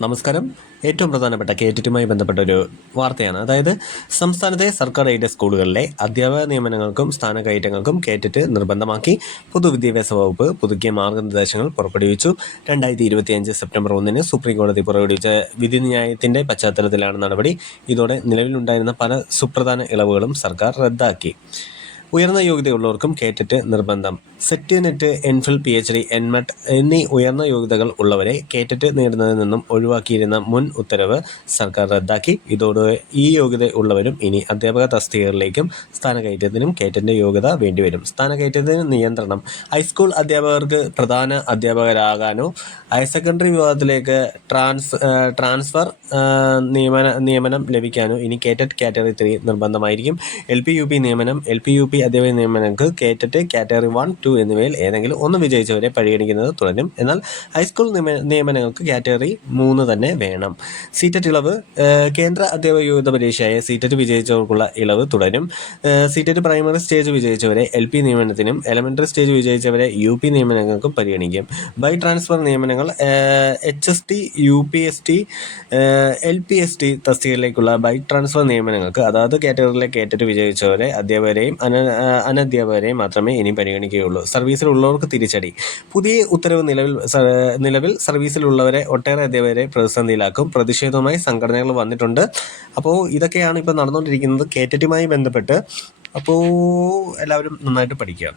നമസ്കാരം. ഏറ്റവും പ്രധാനപ്പെട്ട കേറ്ററ്റുമായി ബന്ധപ്പെട്ട ഒരു വാർത്തയാണ്. അതായത് സംസ്ഥാനത്തെ സർക്കാർ എയ്ഡഡ് സ്കൂളുകളിലെ അധ്യാപക നിയമനങ്ങൾക്കും സ്ഥാനക്കയറ്റങ്ങൾക്കും കേറ്ററ്റ് നിർബന്ധമാക്കി പൊതുവിദ്യാഭ്യാസ വകുപ്പ് പുതുക്കിയ മാർഗനിർദ്ദേശങ്ങൾ പുറപ്പെടുവിച്ചു. രണ്ടായിരത്തി ഇരുപത്തിയഞ്ച് സെപ്റ്റംബർ ഒന്നിന് സുപ്രീംകോടതി പുറപ്പെടുവിച്ച വിധിന്യായത്തിന്റെ പശ്ചാത്തലത്തിലാണ് നടപടി. ഇതോടെ നിലവിലുണ്ടായിരുന്ന പല സുപ്രധാന ഇളവുകളും സർക്കാർ റദ്ദാക്കി. ഉയർന്ന യോഗ്യതയുള്ളവർക്കും കേറ്ററ്റ് നിർബന്ധം. SET NET MPhil P H D എൻമെറ്റ് എന്നീ ഉയർന്ന യോഗ്യതകൾ ഉള്ളവരെ കേറ്ററ്റ് നേടുന്നതിൽ നിന്നും ഒഴിവാക്കിയിരുന്ന മുൻ ഉത്തരവ് സർക്കാർ റദ്ദാക്കി. ഇതോടെ ഈ യോഗ്യത ഉള്ളവരും ഇനി അധ്യാപക തസ്തികകളിലേക്കും സ്ഥാനക്കയറ്റത്തിനും കേറ്ററ്റിന്റെ യോഗ്യത വേണ്ടിവരും. സ്ഥാനക്കയറ്റത്തിന് നിയന്ത്രണം. ഹൈസ്കൂൾ അധ്യാപകർക്ക് പ്രധാന അധ്യാപകരാകാനോ ഹയർ സെക്കൻഡറി വിഭാഗത്തിലേക്ക് ട്രാൻസ് ട്രാൻസ്ഫർ നിയമന നിയമനം ലഭിക്കാനോ ഇനി കേറ്ററ്റ് കാറ്റഗറി ത്രീ നിർബന്ധമായിരിക്കും. എൽ പി യു പി നിയമനം എൽ പി യു പി അധ്യാപക നിയമനങ്ങൾക്ക് കേറ്ററ്റ് കാറ്റഗറി വൺ ടു എന്നിവയിൽ ഏതെങ്കിലും ഒന്ന് വിജയിച്ചവരെ പരിഗണിക്കുന്നത് തുടരും. എന്നാൽ ഹൈസ്കൂൾ നിയമനങ്ങൾക്ക് കാറ്റഗറി മൂന്ന് തന്നെ വേണം. സീറ്ററ്റ് ഇളവ് കേന്ദ്ര അധ്യാപക യോഗ്യത പരീക്ഷയായ സീറ്ററ്റ് വിജയിച്ചവർക്കുള്ള ഇളവ് തുടരും. സീറ്ററ്റ് പ്രൈമറി സ്റ്റേജ് വിജയിച്ചവരെ എൽ പി നിയമനത്തിനും എലമെന്ററി സ്റ്റേജ് വിജയിച്ചവരെ യു പി നിയമനങ്ങൾക്കും പരിഗണിക്കും. ബൈ ട്രാൻസ്ഫർ നിയമനങ്ങൾ H S T U P S T L P S T തസ്തികയിലേക്കുള്ള by transfer നിയമനങ്ങൾക്ക് അതാത് കാറ്റഗറിയിലെ കേറ്ററ്റ് വിജയിച്ചവരെ അധ്യാപകരെയും അന ആ, അനധ്യാപകരെയും മാത്രമേ ഇനി പരിഗണിക്കുകയുള്ളൂ. സർവീസിലുള്ളവർക്ക് തിരിച്ചടി. പുതിയ ഉത്തരവ് നിലവിൽ നിലവിൽ സർവീസിലുള്ളവരെ ഒട്ടേറെ അധ്യാപകരെ പ്രതിസന്ധിയിലാക്കും. പ്രതിഷേധവുമായി സംഘടനകൾ വന്നിട്ടുണ്ട്. അപ്പോൾ ഇതൊക്കെയാണ് ഇപ്പോൾ നടന്നുകൊണ്ടിരിക്കുന്നത്. കേറ്ററ്റുമായി ബന്ധപ്പെട്ട് അപ്പോൾ എല്ലാവരും നന്നായിട്ട് പഠിക്കുക.